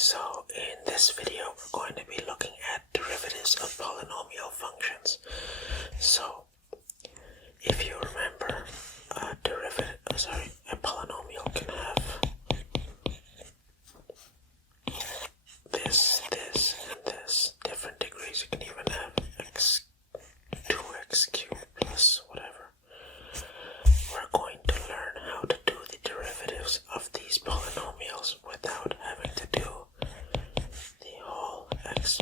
So in this video we're going to be looking at derivatives of polynomial functions. So if you remember, a polynomial can have this, and this, different degrees. You can even have 2x cubed plus whatever. We're going to learn how to do the derivatives of these polynomials without having to do the whole x.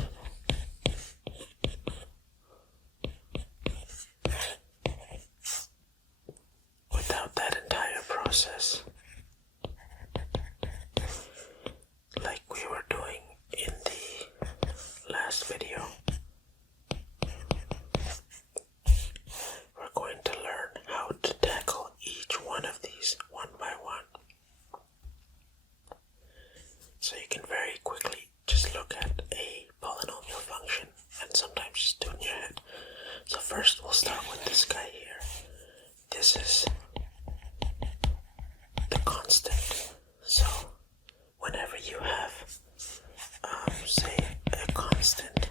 Without that entire process, like we were doing in the last video, we're going to learn how to tackle each one of these one by one. So you can very quickly just look at a polynomial function and sometimes just do it in your head. So first we'll start with this guy here. This is the constant. So whenever you have, say, a constant,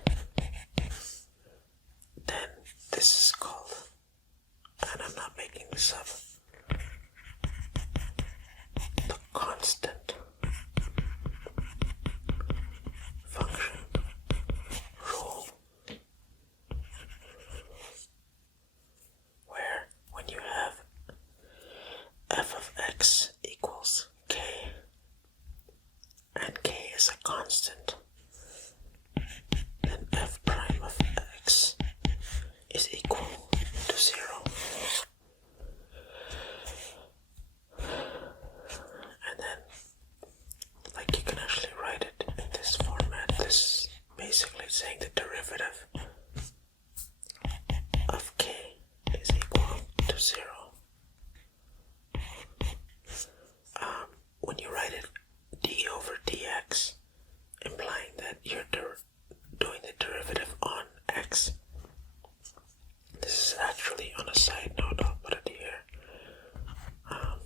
then this is called, and I'm not making this up, the constant function rule, where when you have f of x equals k, and k is a constant, then f prime of x is equal to 0. And then, like, you can actually write it in this format. This is basically saying the derivative of k is equal to 0. When you write it d over dx, implying that you're doing the derivative on x. This is actually, on a side note, I'll put it here. I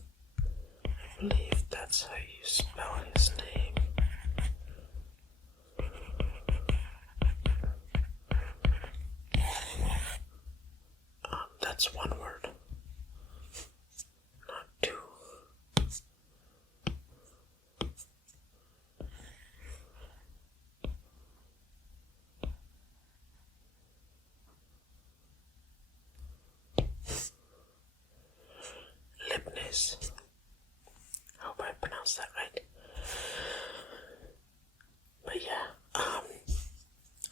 believe that's how you spell his name. That's one word, not two. Leibniz. I hope I pronounced that right. But yeah,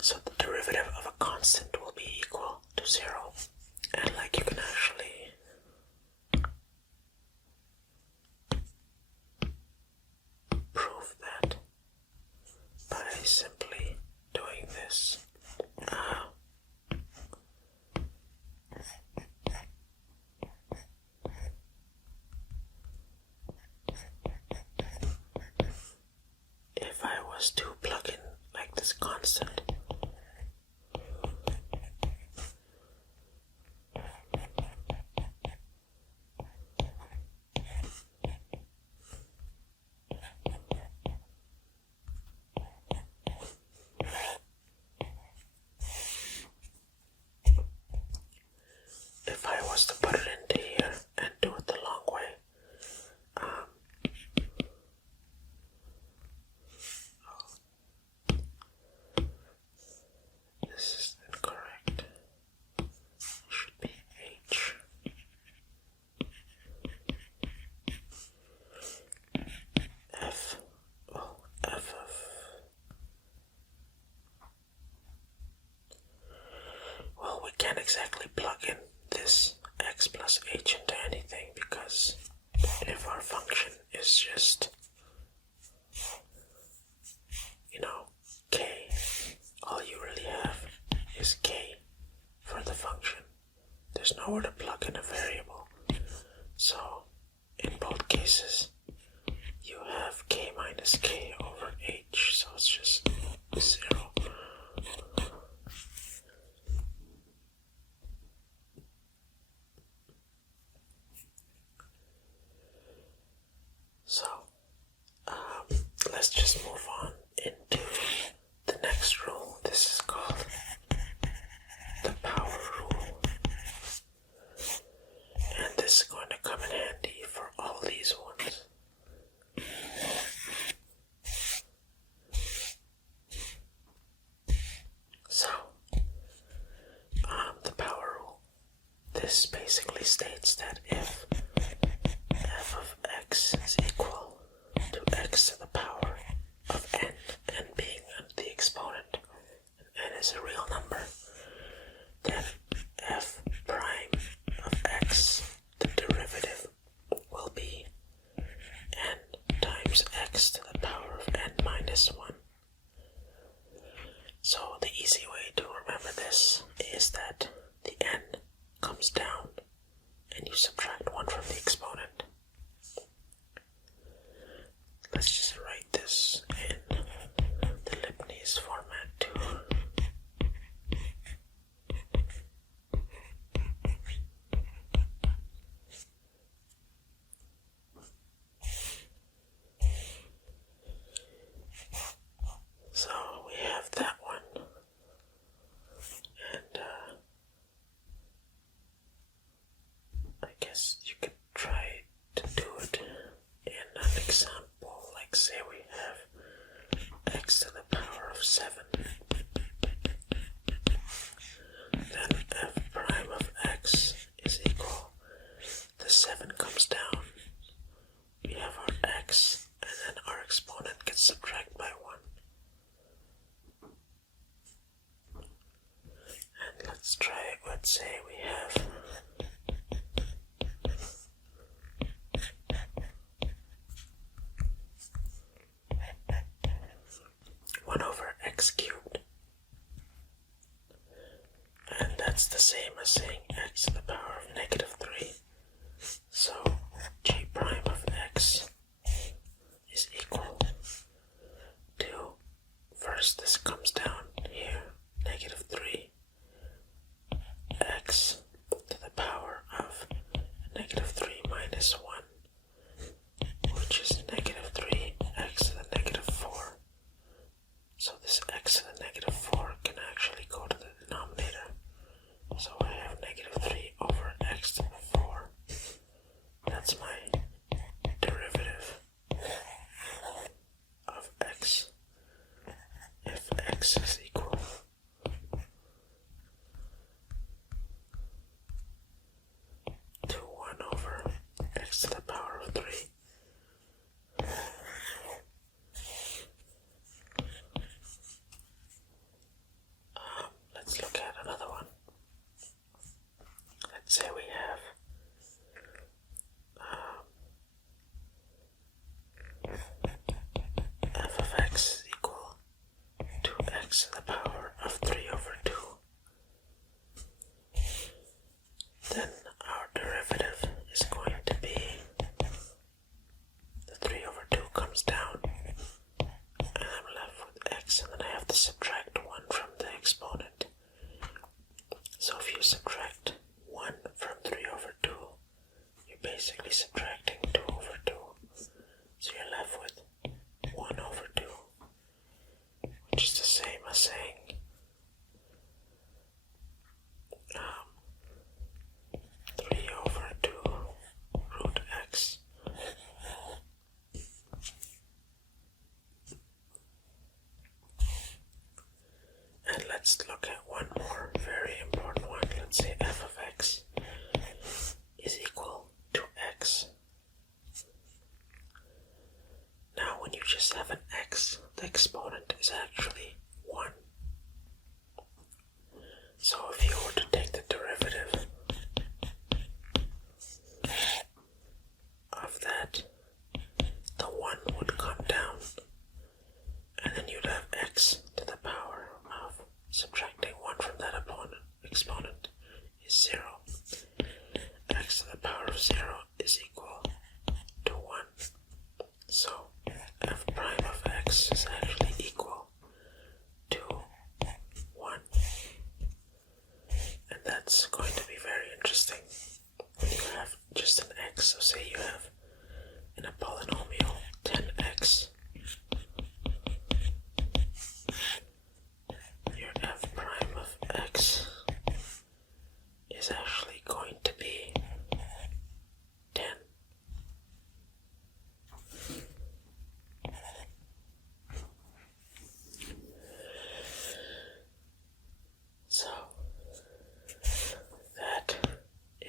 so the derivative of a constant will be equal to 0. And like, you can actually prove that by simply doing this. If I was to plug in like this constant, if I was to put it into here and do it the long way, this is incorrect. It should be h. F of, well, we can't exactly plug in this x plus h into anything, because if our function is just, k, all you really have is k for the function. There's nowhere to plug in a variable. So in both cases, you have k minus k over h, so it's just 0. So let's just move on this basically states that if f of x is equal to x to the power of n, n being the exponent, and n is a real number, then f prime of x, the derivative, will be n times x to the power of n minus 1. So the easy way to remember this is that the n comes down and you subtract 1 from the exponent. Let's just write this in the Leibniz format too. So we have that one, and I guess you could try to do it in an example, like say we have x to the power of 7, then f prime of x is equal, the 7 comes down, we have our x, and then our exponent gets subtracted by 1. And let's try it. Let's say we have 1 over x cubed. And that's the same as saying x to the power of negative 3. So g prime of x is equal to, first this comes down here, negative 3 x to the power of negative 3 minus 1, which is negative 3 x to the negative 4. So this x to the negative 4 can actually go to the denominator. So I have negative 3 over x to the 4. That's my derivative of x. If x is equal to 1 over x to the power of 3. Let's look at another one. Let's say we have f of x is equal to x to the power of 3 over 2. Then our derivative is going to be, the 3 over 2 comes down, and I'm left with x, and then I have to subtract 1 from the exponent. So if you subtract 1 from 3 over 2, you're basically subtracting 2 over 2. So you're left with 1 over 2, which is the same as saying 3 over 2 root x. And let's look at one more very important one. Let's say f of x is equal to x. Now when you just have an x, the exponent is actually 1. So if you were to take the derivative of that, the 1 would come down, and then you'd have x to the power of subtracting 1 from that exponent is 0. X to the power of 0 is equal to 1. So f prime of x is actually equal to 1. And that's going to be very interesting when you have just an x. So say you have in a polynomial 10x, your f prime of x is actually going to be 10.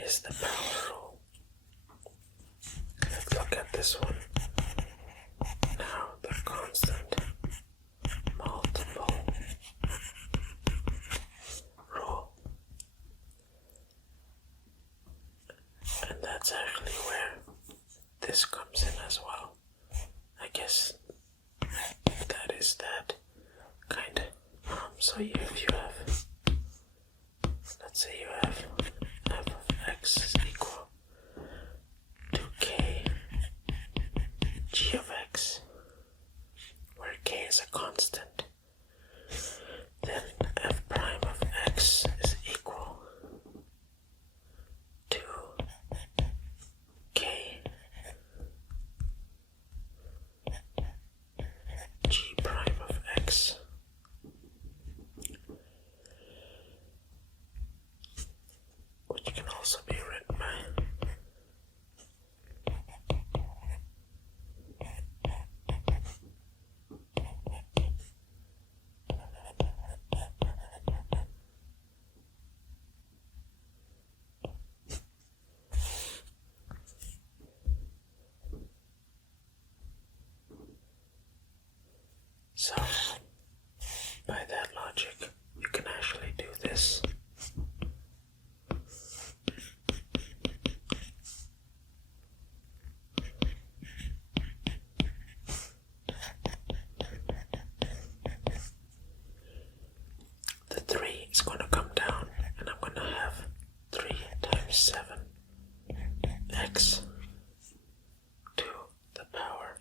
is the power rule. Let's look at this one. Now the constant multiple rule. And that's actually where this comes in as well. I guess that is that kind of. So if you have, let's say you have f of x is equal to k g of x, where k is a constant, then f prime of x is equal to k g prime of x, which can also be written by so by that logic you can actually do this. The 3 is going to come down, and I'm going to have 3 times 7 x to the power.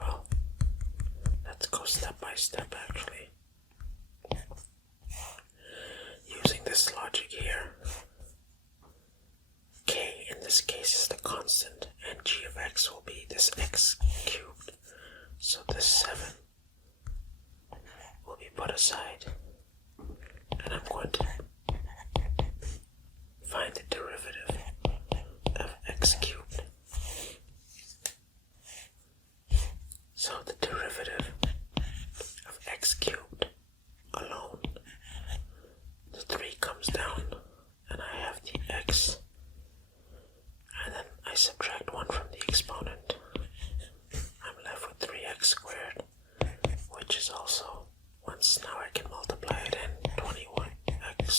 Well, let's go step by step actually. Using this logic here, k in this case is the constant, and g of x will be this x cubed. So this 7 will be put aside, and I'm going to find the derivative of x cubed. So the derivative of x cubed alone, the 3 comes down, and I have the x, and then I subtract 1 from the exponent. I'm left with 3x squared, which is also, once now I can multiply it in, 21x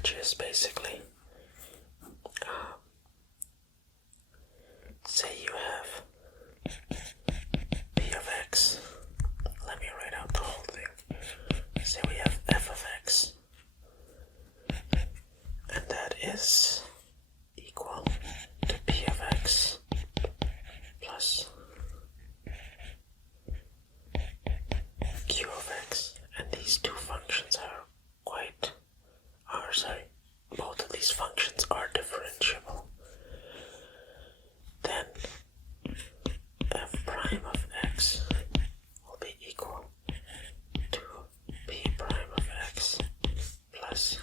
which is basically, say you have p of x. Let me write out the whole thing. Say we have f of x, and that is equal to p of x plus q of x. And these two functions both of these functions are differentiable. Then f prime of x will be equal to p prime of x plus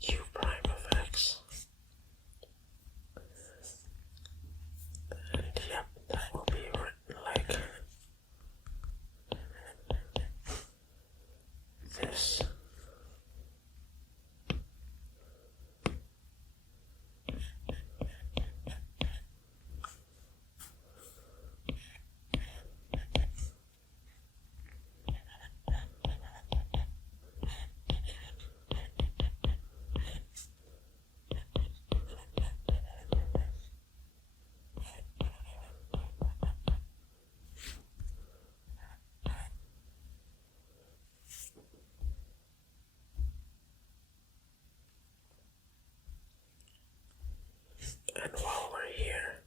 q prime of x. And yep, that will be written like this. And while we're here,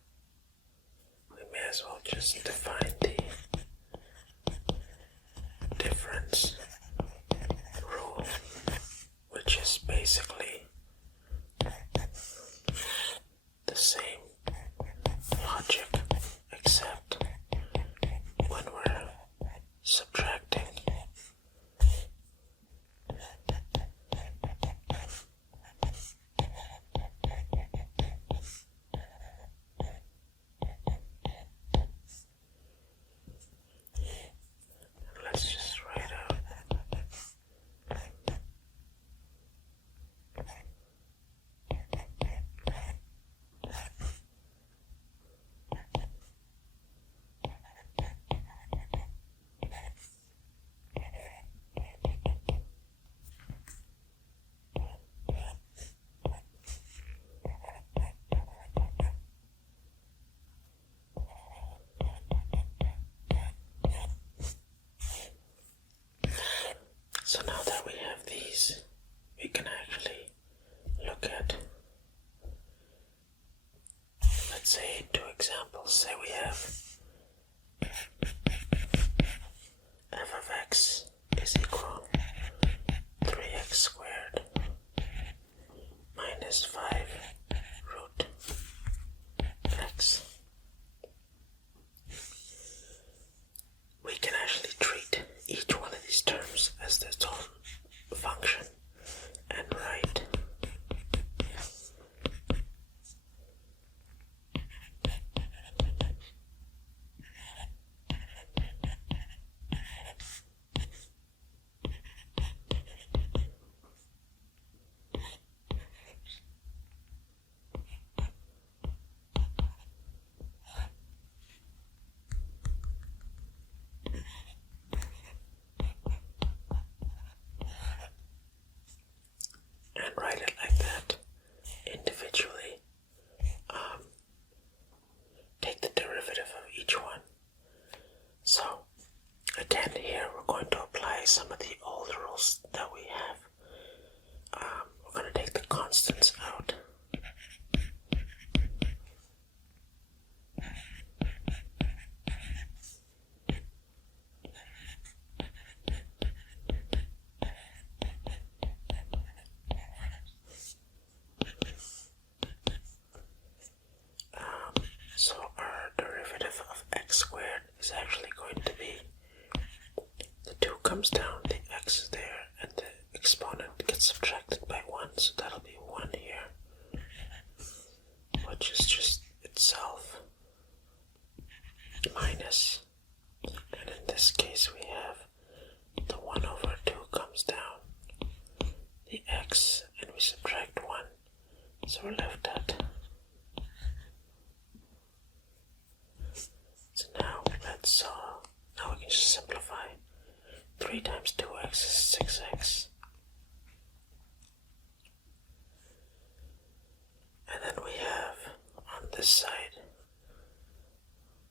we may as well just define the difference rule, which is basically the same logic, except when we're subtracting. Let's just write out so now that we have these, we can actually look at, let's say, two examples. Say we have f of x is equal 3x squared minus 5 root x. We can actually treat each one of these terms as its own function and write it like that individually. Take the derivative of each one. So again, here we're going to apply some of the old rules that we have. We're going to take the constants out. So our derivative of x squared is actually going to be, the 2 comes down, the x is there, and the exponent gets subtracted by 1, so that'll be 1 here, which is just itself minus, and in this case we have the 1 over 2 comes down, the x, and we subtract 1, so we're left at. So now now we can just simplify. 3 times 2x is 6x. And then we have on this side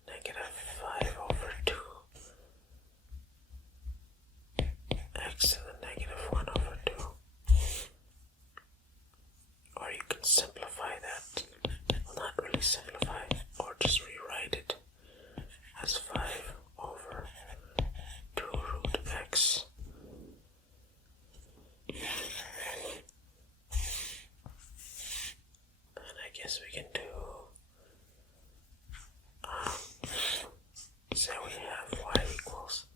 negative 5 over 2 x to the negative 1 over 2. Or you can simplify that. Well, not really simplify, or just rewrite it as 5 over 2 root x. And I guess we can do, say we have y equals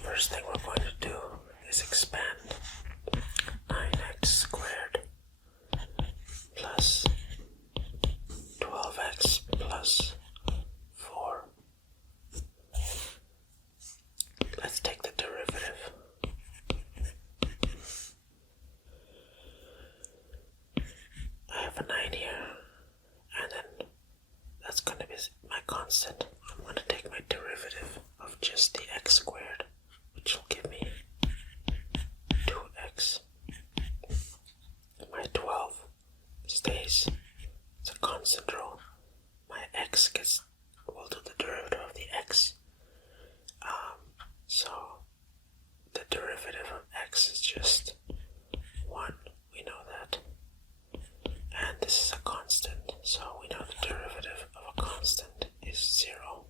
first thing we're going to do is expand 9x squared plus 12x plus 4. Let's take the derivative. I have a 9 here, and then that's going to be my constant. I'm going to take my derivative of just the x squared, which will give me 2x. My 12 stays. It's a constant rule. My x will do the derivative of the x. So the derivative of x is just 1. We know that. And this is a constant, so we know the derivative of a constant is 0.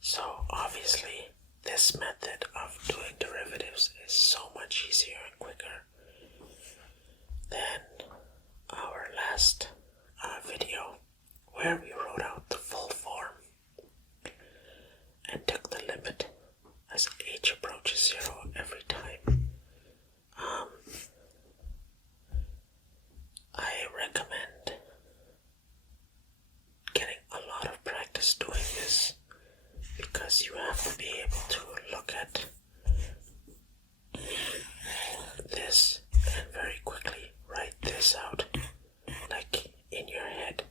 So obviously this method of doing derivatives is so much easier and quicker than our last video where we wrote out the full form and took the limit as h approaches 0 every time. I recommend getting a lot of practice doing this because you have to be able to look at this and very quickly write this out, like in your head.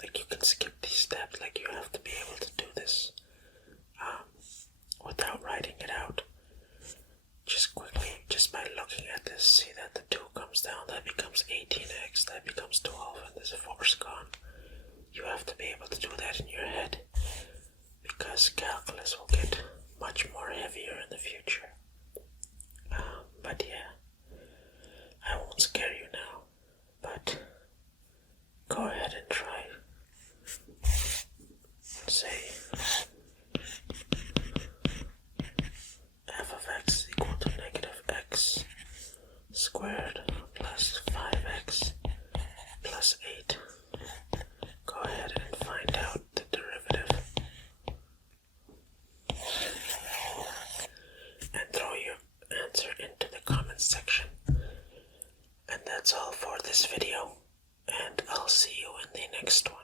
Like you can skip these steps. Like you have to be able to do this without writing it out. Just quickly, just by looking at this, see that the 2 comes down, that becomes 18x, that becomes 12, and there's a 4's gone. You have to be able to do that in your head because calculus will get much more heavier in the future. But yeah, I won't scare you now, but go ahead and try. Say f of x equal to negative x squared plus 5x plus 8. Go ahead and find out the derivative and throw your answer into the comments section. And that's all for this video, and I'll see you in the next one.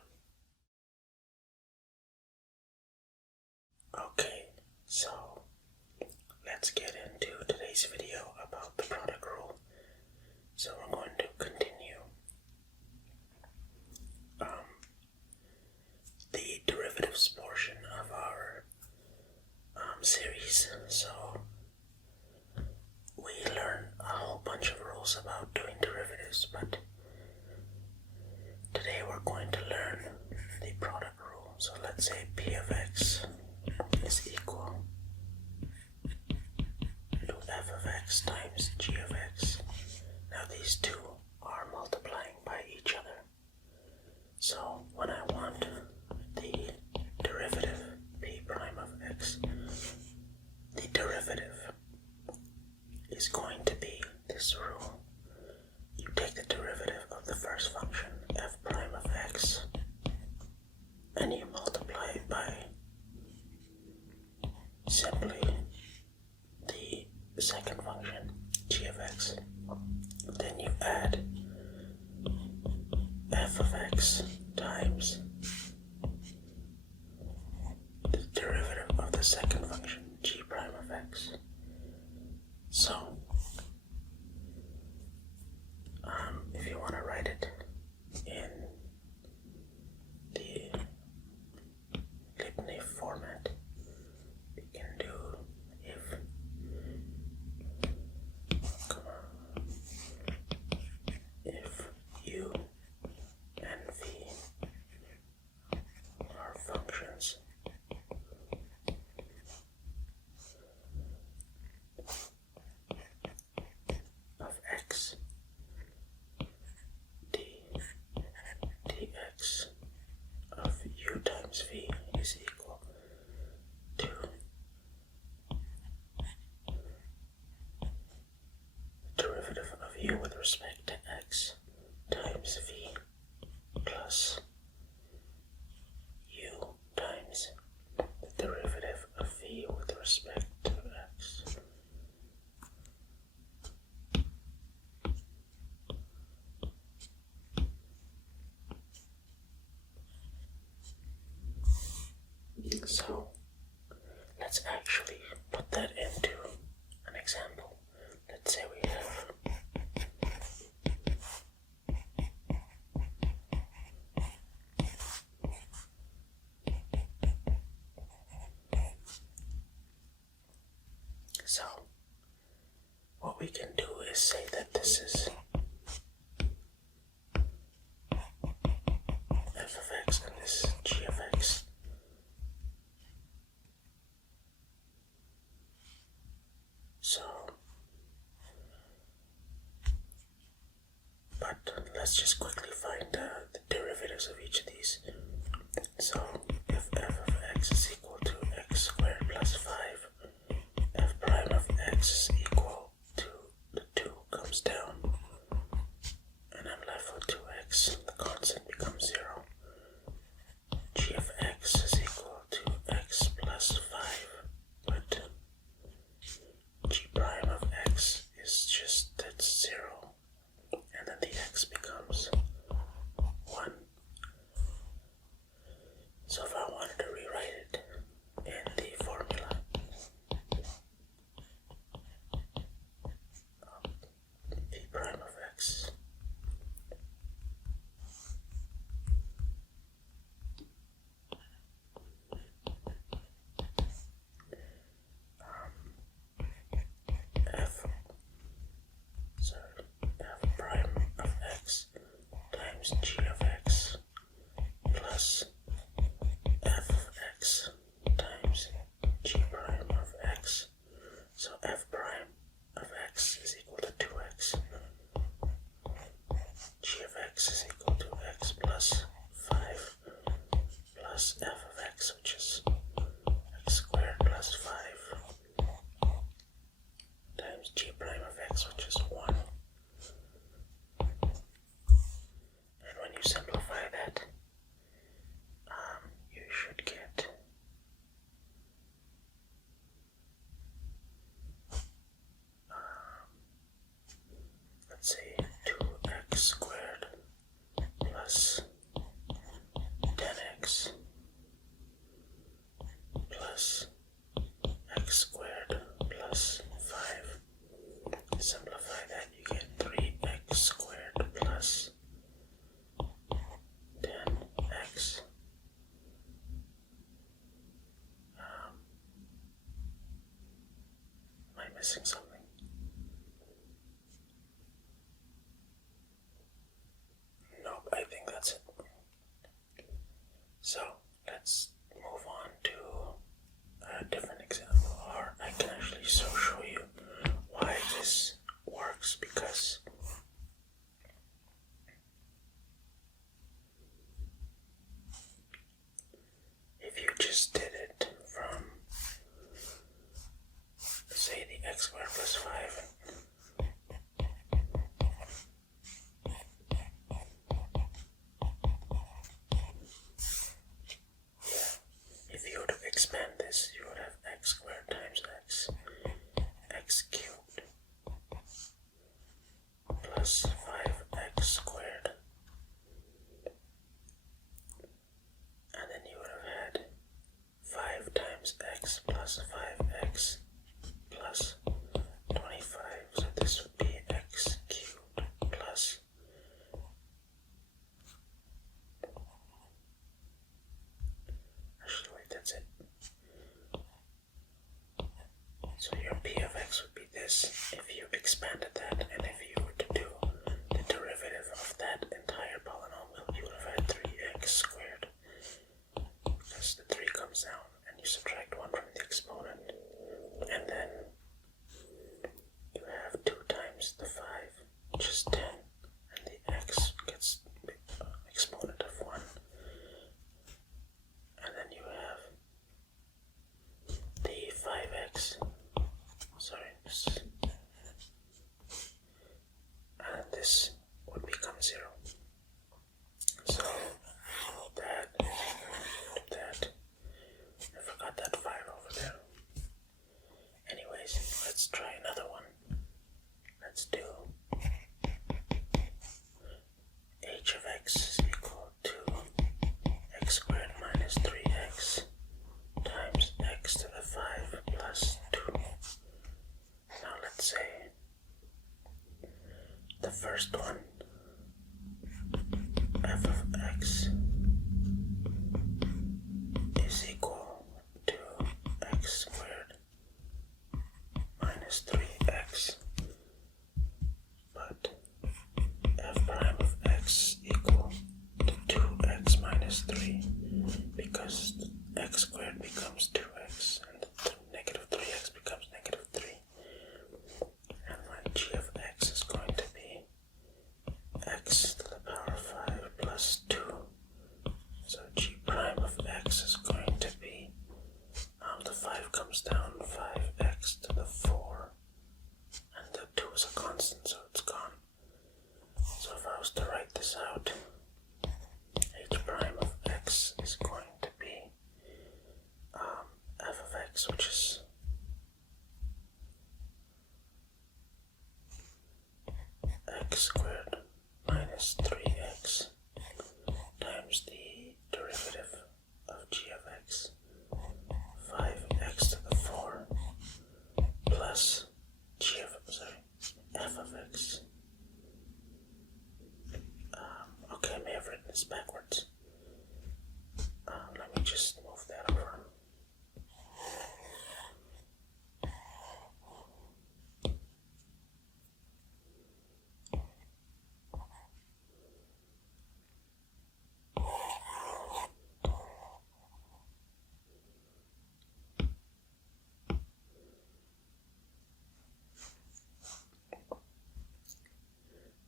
Okay, so let's get into today's video about the product rule. So we're going to continue the derivatives portion of our series. So we learn a whole bunch of rules about doing derivatives, but today we're going to learn the product rule. So let's say p of x is equal to f of x times g of x. Now these two are multiplying by each other. So when I want the derivative p prime of x, the derivative is going to be this rule. You take the derivative of the first function, f prime of x, and you multiply it by simply the second function, g of x. Then you add f of x times u with respect to x times v plus u times the derivative of v with respect to x. So let's actually put that into an example. Let's say we have so what we can do is say that this is f of x and this is g of x. So, but let's just quickly find the derivatives of each of these. So, if f of x is equal to x squared plus 5, f prime of x is equal to the 2 comes down, and I'm left with 2x, the constant becomes 0. G of x is equal to x plus 5, but g prime of x is just, that's 0, and then the x becomes 1. So if I wanted to rewrite it in the formula of v prime of x, f prime of x times g of x plus f of x times g prime of x. So f prime of x is equal to 2x. G of x is equal to x plus 5 plus f of x, which is x squared plus 5 times g prime of x, which is 1. And when you simplify that, you should get let's say 2x squared plus 10x plus x squared plus 5. Simplify that, you get 3x squared plus 10x. Am I missing something? Nope, I think that's it. So let's move on to a different example, or I can actually show you why this works, because if you just did it from, say, the x squared plus 5, if you were to expand this, you would have x squared times x, x cubed plus 5x squared, and then you would have had 5 times x plus 5x plus 25, so this would be x cubed plus actually wait, that's it. So your p of x would be this if you expanded that, and if you were to do the derivative of that entire polynomial, you would have had 3x squared, because the 3 comes down and you subtract 1 from the exponent, and then you have 2 times the 5, which is 10, and the x gets exponent of 1, and then you have the 5x, sorry, this would become 0. So that is equal to that. I forgot that 5 over there. Anyways, let's try another one. Let's do h of x is equal to x squared minus 3x times x to the 5 plus 2. Now let's say the first one, f of x is equal to x squared minus 3x, but f prime of x equal to 2x minus 3, because x squared becomes 2x and negative 3x becomes negative 3, and my g of x is going to be x to the power 5 plus 2. So g prime of x is going to be, the 5 comes down, 5x to the 4, and the 2 is a constant, so it's gone. So if I was to write this out, h prime of x is going to be f of x, which is x squared minus 3x times the derivative of g of x, 5x to the 4 plus f of x. Okay, I may have written this backwards. Let me just move that over.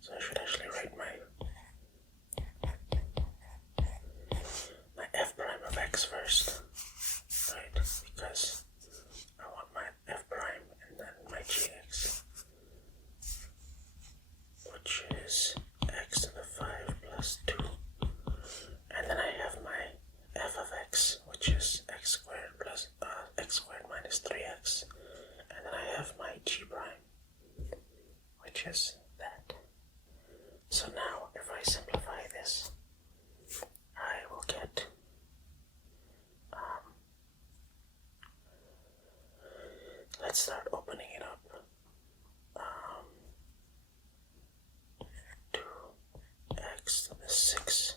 So I should actually write my f prime of x first, right? Because I want my f prime and then my gx, which is x to the 5 plus 2. And then I have my f of x, which is x squared plus x squared minus 3x. And then I have my g prime, which is that. So now, if I simplify this, I will get let's start opening it up. 2x to the 6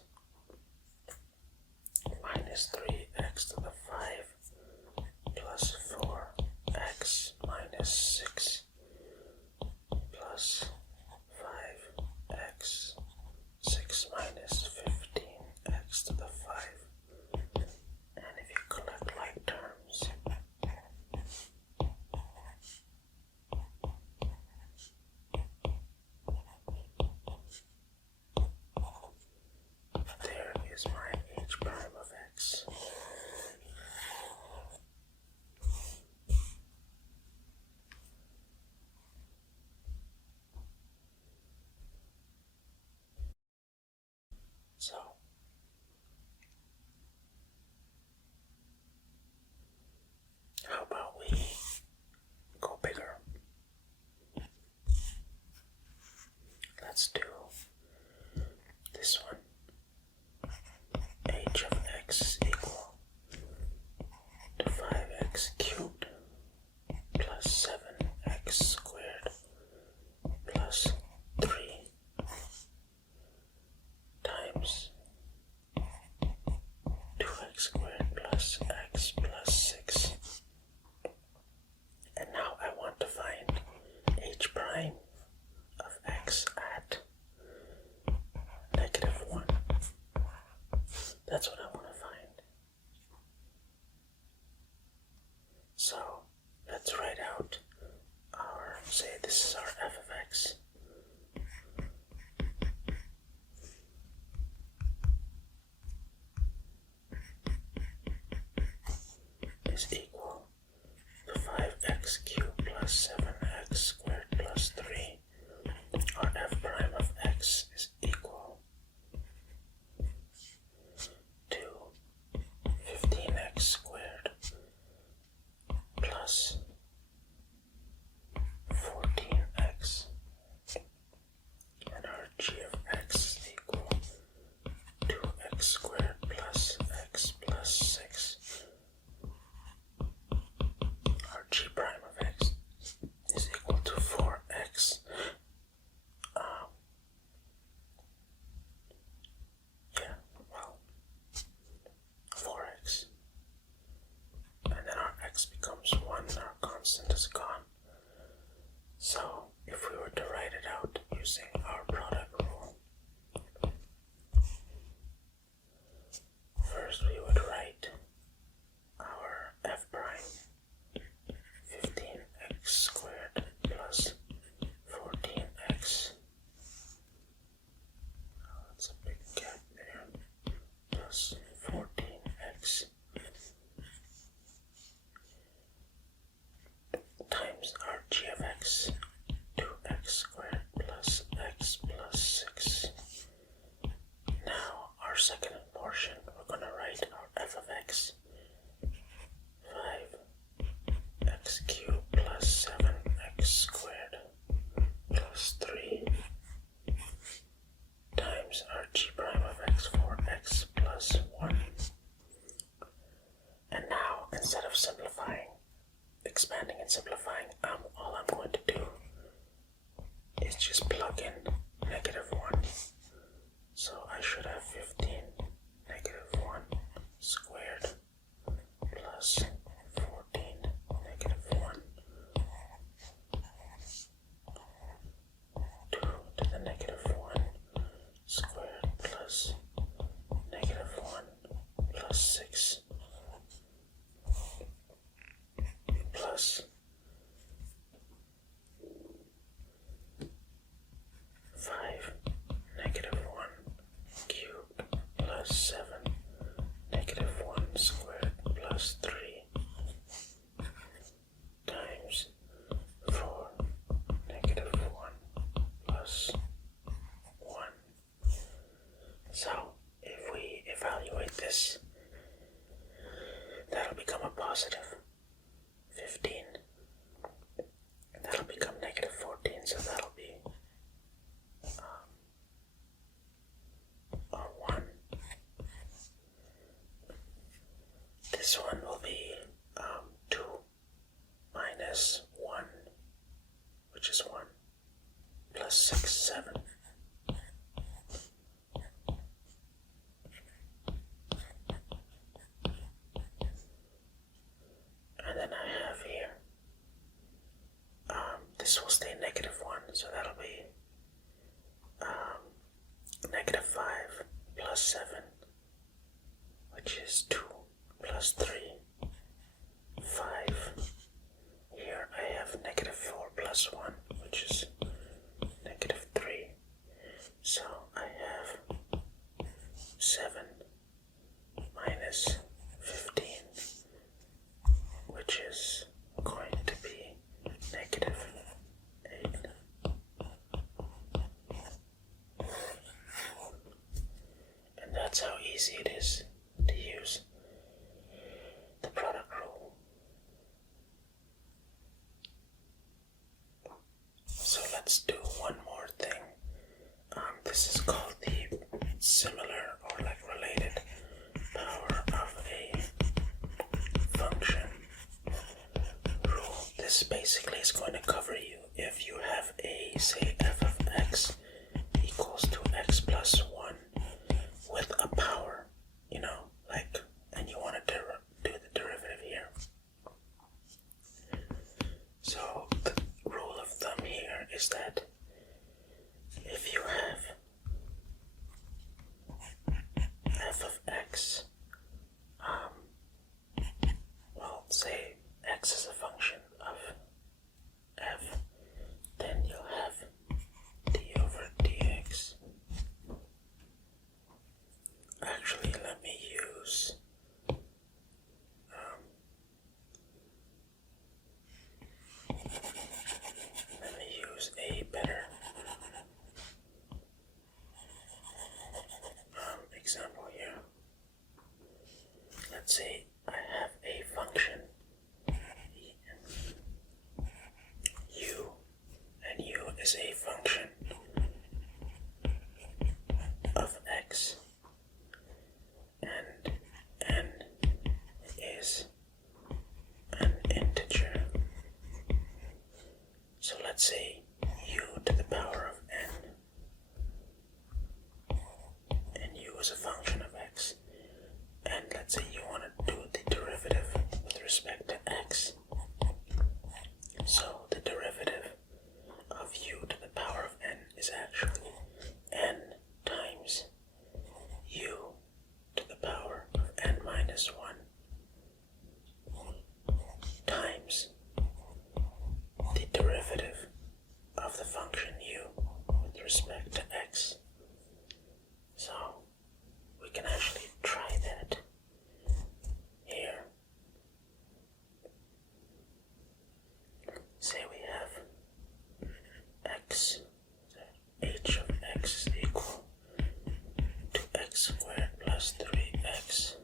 minus 3x to the 5 plus 4x minus 6 plus 5x, 6 minus 15x to the 5. And if you collect like terms, there is my h prime of x. So how about we go bigger? Let's do this one. H of x is equal to 5x cubed plus 7x squared plus 3 times 2x squared plus x plus 6. And now I want to find h prime of x at is just plug in -1. So I should have 15 -1 squared plus 14 -1 2 to the -1 squared plus -1 plus 6 plus 5 -1 cubed plus 7 -1 squared plus 3 times 4 -1 plus 1. So if we evaluate this, that'll become a positive 15. That'll become -14, so that'll be a 1. This one will be 2 minus 1, which is 1, plus 6, 7. And then I have here, this will stay -1, so that'll be -5 plus 7, which is 2 plus 3, 5. Here I have -4 plus 1, which is -3. So I have 7 minus 15, which is going to be -8. And that's how easy it is to use the product rule. So let's do one more thing. This is called the similar or like related power of a function rule. This basically is going to cover you if you have a, say, f of x equals to x plus 1 with a power, and you want to do the derivative here. So the rule of thumb here is that if you have f of x, say x is a function of f, then you'll have d over dx. Actually, let me use a better example here. Let's say I have a function u, and u is a function of x, and n is an integer. So let's say u to the power of n, and u is a function of x, and let's say you want to do the derivative with respect to x. So the derivative of u to the power of n is actually n times u to the power of n minus 1 times the derivative of the function u with respect to x. So we can actually try that here. Say we have x, h of x is equal to x squared plus 3x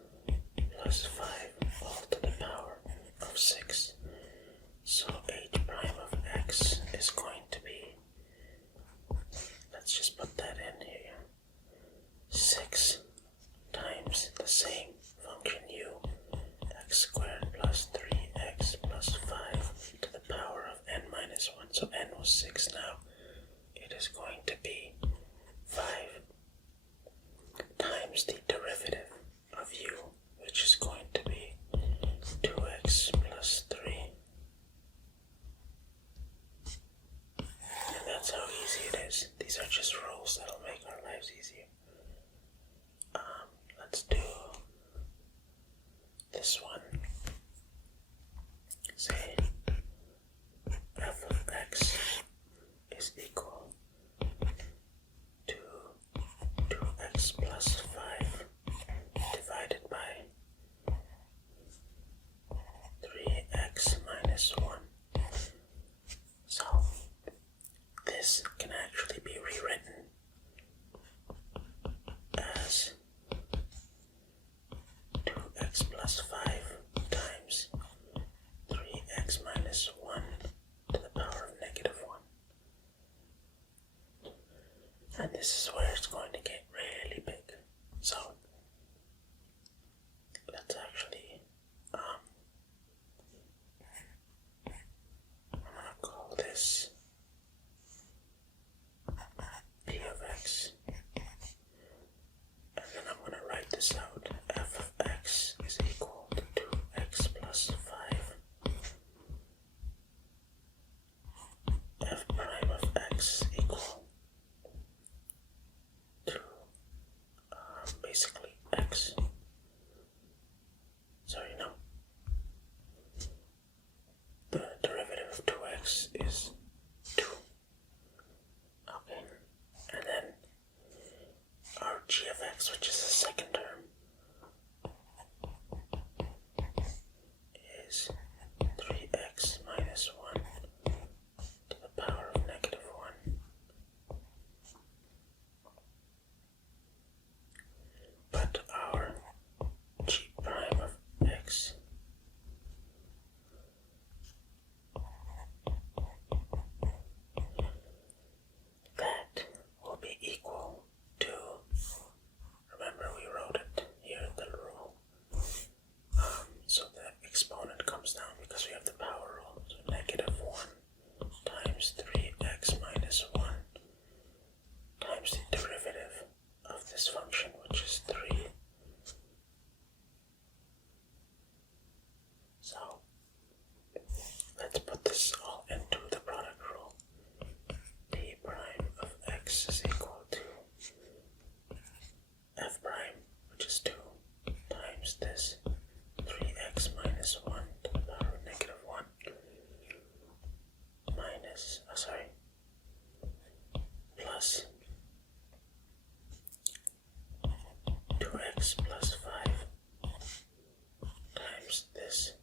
plus 5 all to the power of 6. So h prime of x is going to be, let's just put that in here, 6 times the same function u, x squared plus 3x plus 5 to the power of n minus 1. So n was 6 now. plus 5 times 3x minus 1 to the power of negative 1. And this is where it's going to get really big. So let's actually, I'm gonna call this p of x, and then I'm gonna write this out. F of x is equal to 2x plus 5. F prime of x equal to basically x. Sorry, no. The derivative of 2x is 2. Okay. And then our g of x, which is the second term, is 3x minus 1 to the power of negative 1. But our g prime of x that will be equal to, remember we wrote it here in the rule, so the exponent comes down because we have the power rule, so negative 1 times 3x minus 1 times the derivative of this function, which is 3. So let's put this all into the product rule. P prime of x is equal to f prime, which is 2, times this 3x minus 1 to the power of negative 1 minus, plus 2x plus 5 times this.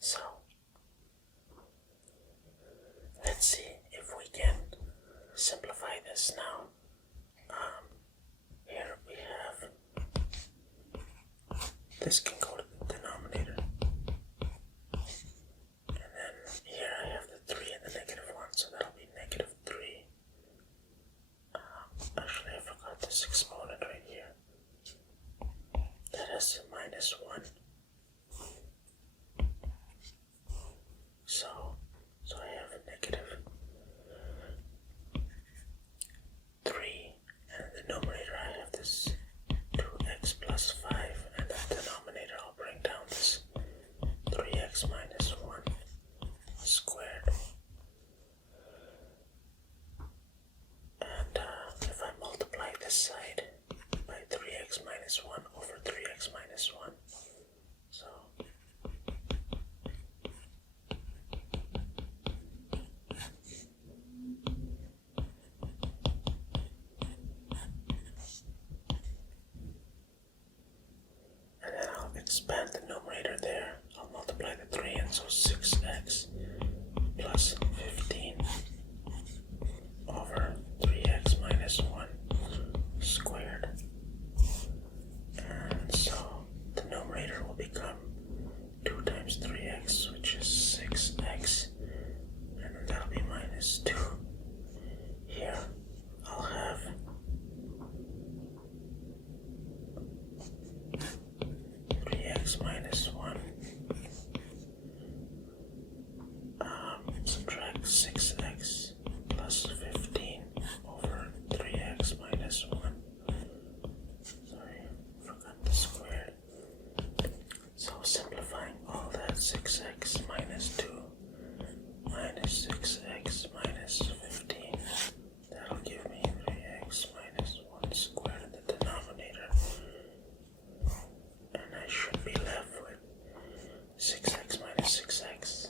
So let's see if we can simplify this now. Here we have, this can go to the denominator. And then here I have the 3 and the negative 1, so that'll be negative 3. Actually, I forgot this exponent right here. That has minus 1. So I have a negative 3, and in the numerator I have this 2x plus 5, and the denominator I'll bring down this 3x minus 1 squared. And if I multiply this side by 3x minus 1 over 3x minus 1, so and then I'll expand the numerator there. I'll multiply the 3, and so 6x plus 15 over 3x minus 1 squared. And so the numerator will become 2 times 3x, which is 6x, and then that'll be minus 2. Here I'll have 3x minus 1, subtract 6x plus 15 over 3x minus 1. Sorry, forgot the square. So simplifying all that, 6x minus 2 minus 6x minus 15, that'll give me 3x minus 1 squared in the denominator. And I should be left with 6x minus 6x.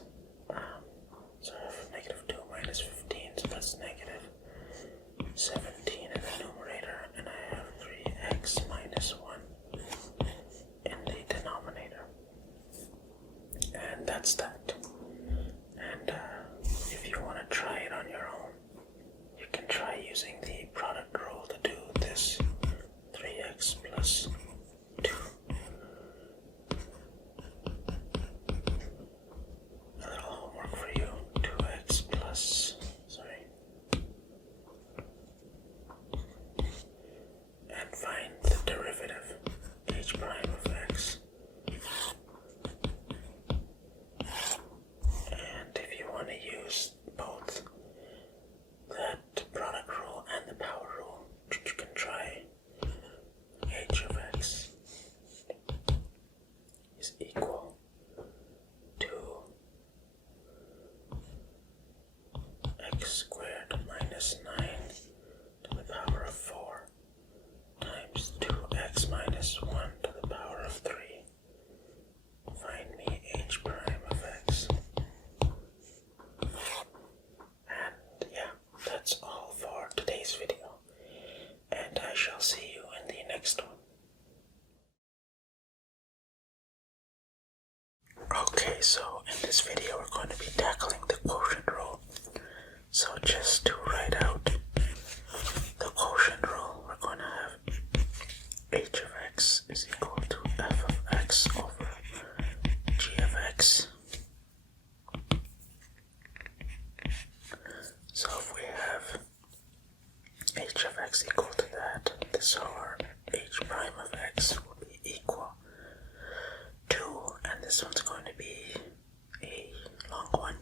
So I have negative 2 minus 15, so that's negative 17 in the numerator, and I have 3x minus 1 in the denominator. And that's that. And if you want to try it on your own, find me h prime of x. And yeah, that's all for today's video. And I shall see you in the next one. Okay, so in this video we're going to be tackling the quotient rule. So just to write out the quotient rule, we're going to have h of x is equal to f of x over g of x. So if we have h of x equal to that, so our h prime of x will be equal to, and this one's going to be a long one.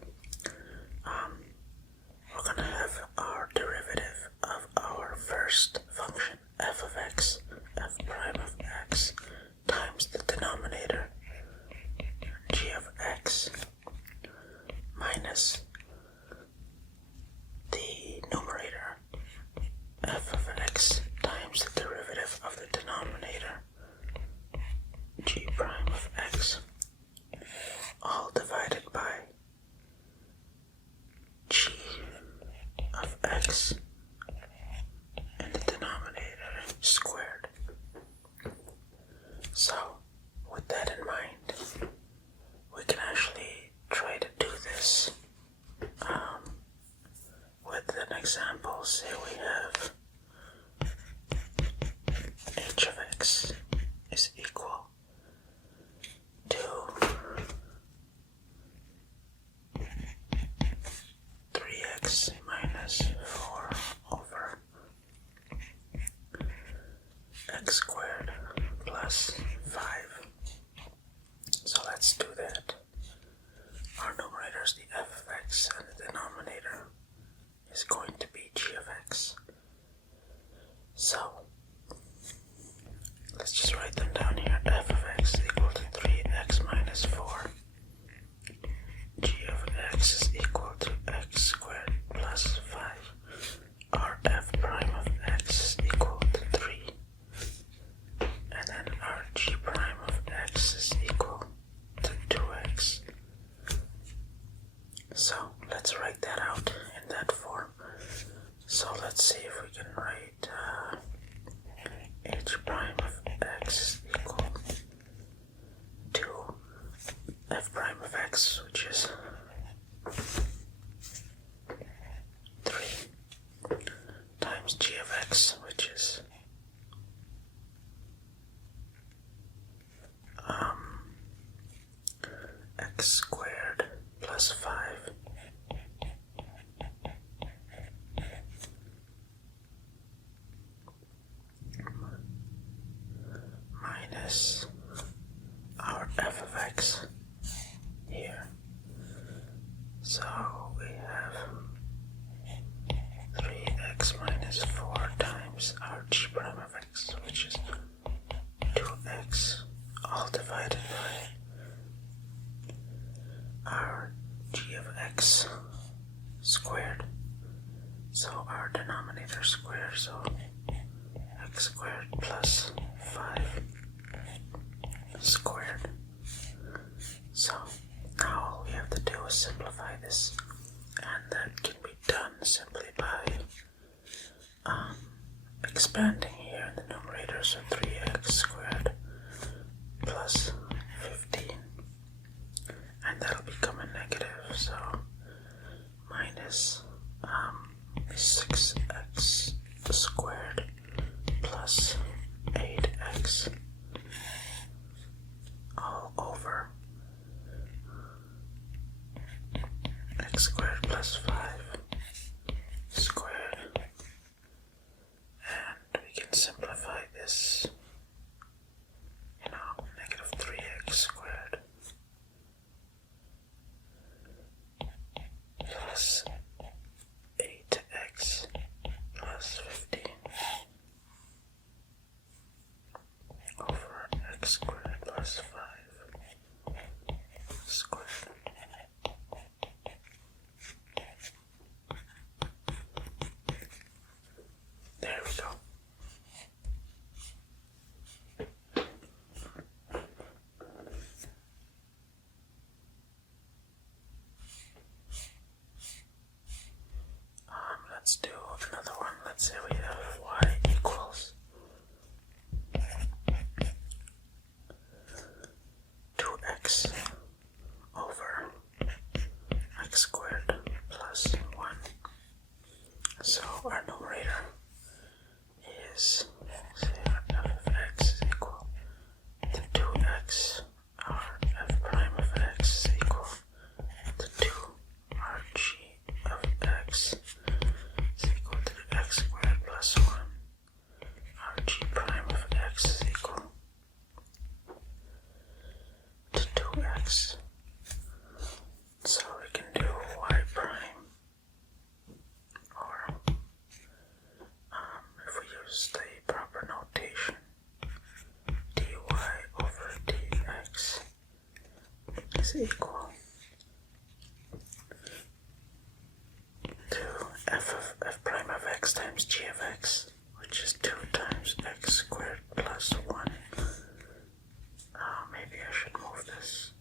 We're going to have our derivative of our first function, f of x, f prime of x, times the denominator, g of x, minus the numerator, f of x, times the derivative of the denominator, g prime of x, all divided by g of x and the denominator squared. So, with that in mind, we can actually try to do this with an example. Say we have h of x is equal to 3x minus 4 over x squared plus 5. So let's do that. Our numerator is the f of x and the denominator is going to be g of x. So let's just write them down here. F of x is equal to 3x minus 4. G of x is equal to x squared plus 5. Our f prime of x is equal to 3. And then our g prime of x is equal to 2x. So let's write that out in that form. So let's see if we can write h prime of x is equal to f prime of x, which is 3, times g of x, which is x squared plus 5 minus our f of x here. So we have 3x minus 4 times our g prime of x, which is 2x, all divided by our g of x squared. So our denominator squared, so x squared plus 5 squared. So now all we have to do is simplify this, and that can be done simply by expanding here in the numerator, so 3x squared plus 15, and that'll become a negative, so minus 6x squared plus 8x all over x squared plus 5 squared. And we can simplify this, negative 3x squared plus 8x plus 15 over x squared plus 5 squared. There we go. 2x. So we can do y prime, or if we use the proper notation, dy over dx is equal to f prime of x times g of x, which is 2 times x squared plus 1. Maybe I should move this.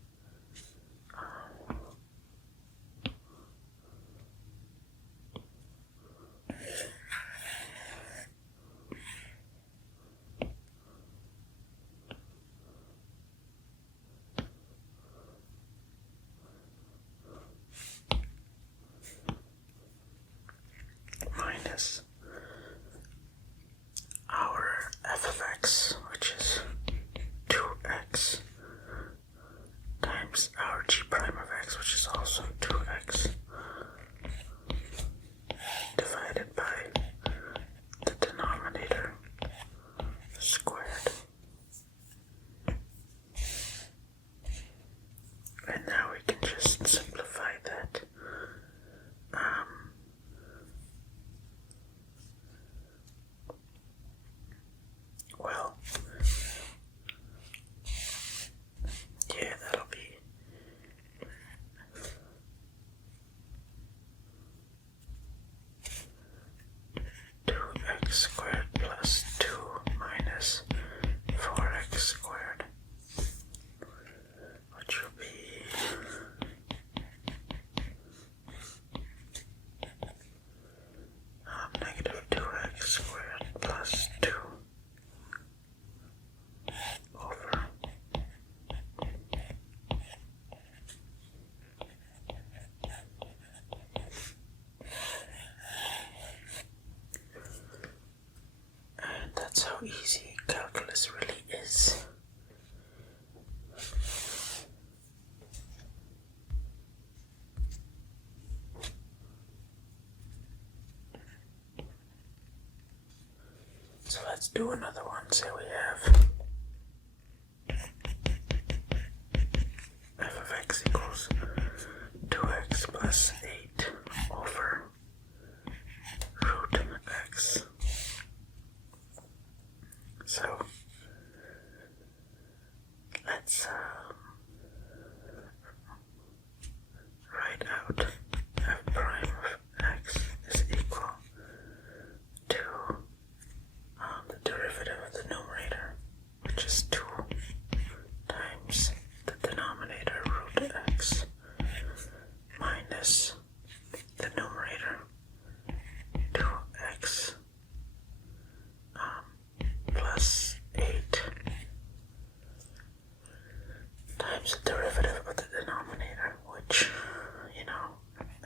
Minus our f of x, which is 2x, times our g prime of x, which is also 2x, divided by the denominator squared. And now we can just simplify that. Well, yeah, that'll be 2x squared plus 2 minus 4x squared, which will be negative 2x squared plus 2 over and that's how easy calculus really is. So let's do another one. Say we have f of x equals 2x plus 8 over root x. So let's write out f prime of x is equal to the derivative of the numerator, which is 2 times the denominator root x, minus the numerator 2x plus 8 times the derivative of the denominator, which,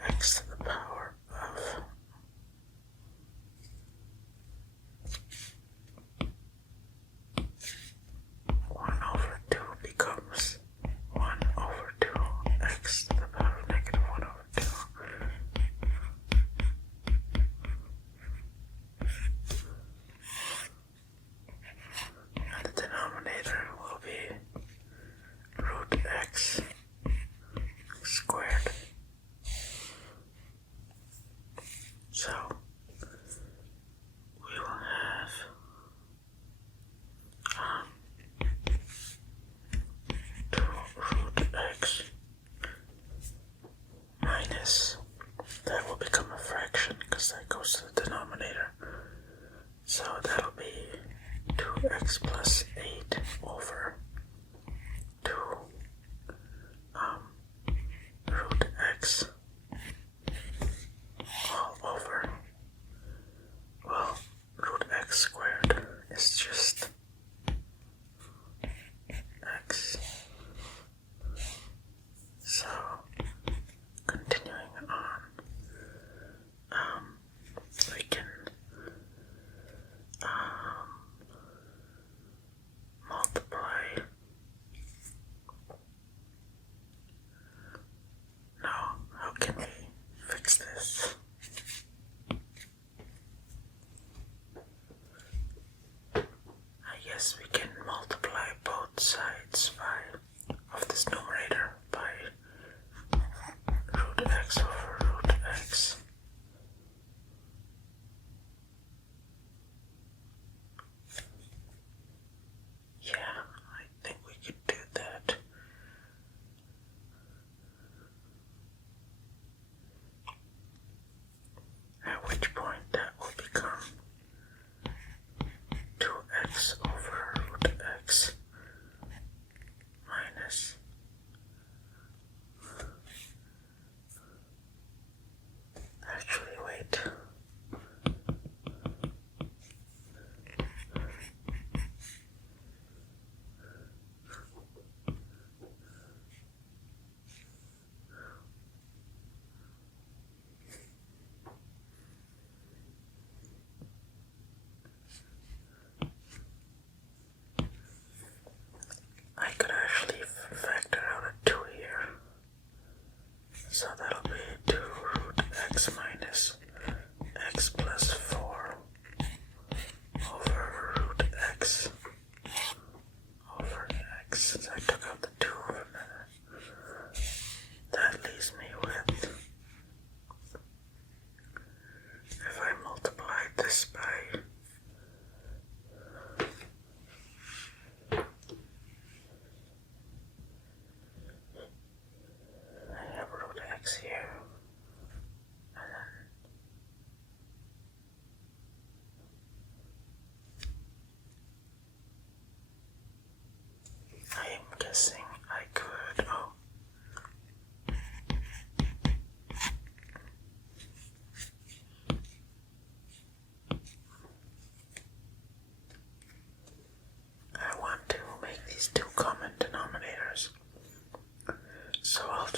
x to the power of 1 over 2 becomes 1 over 2 x to the power of negative 1 over 2. And the denominator will be root x squared. So we will have 2 root x minus, that will become a fraction because that goes to the denominator. So that'll be 2x plus 8 over 2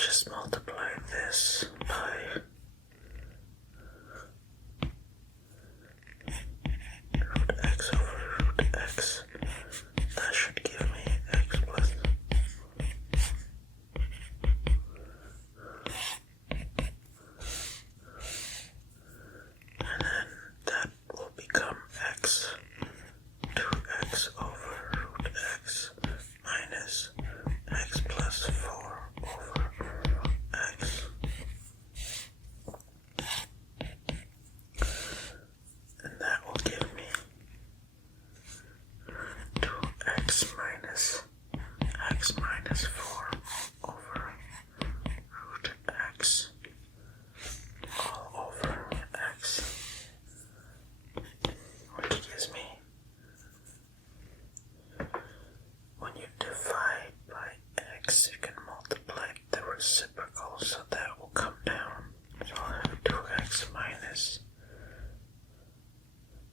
just multiply this by root x over root x. That should give me x plus. And then that will become x. 2x over root x minus x plus 4 over x. And that will give me 2x minus x minus 4 over root x all over x, which gives me, when you divide by x, you can multiply the reciprocal, so that will come down. So I'll have 2x minus,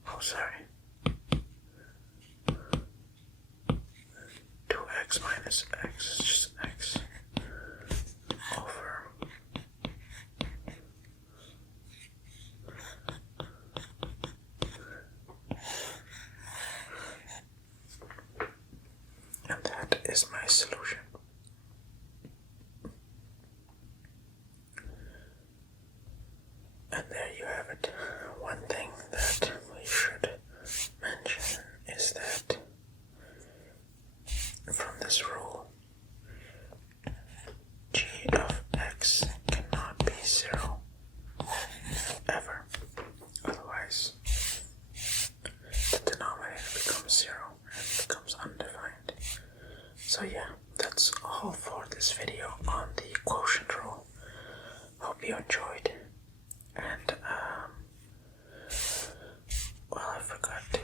oh sorry, 2x minus x is just x over and that is my solution. And there you have it. One thing that we should mention is that from this rule, g of x cannot be 0 ever. Otherwise, the denominator becomes 0 and becomes undefined. So yeah, that's all for this video on the quotient rule. Hope you enjoyed. And well, I forgot to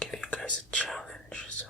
give you guys a challenge. So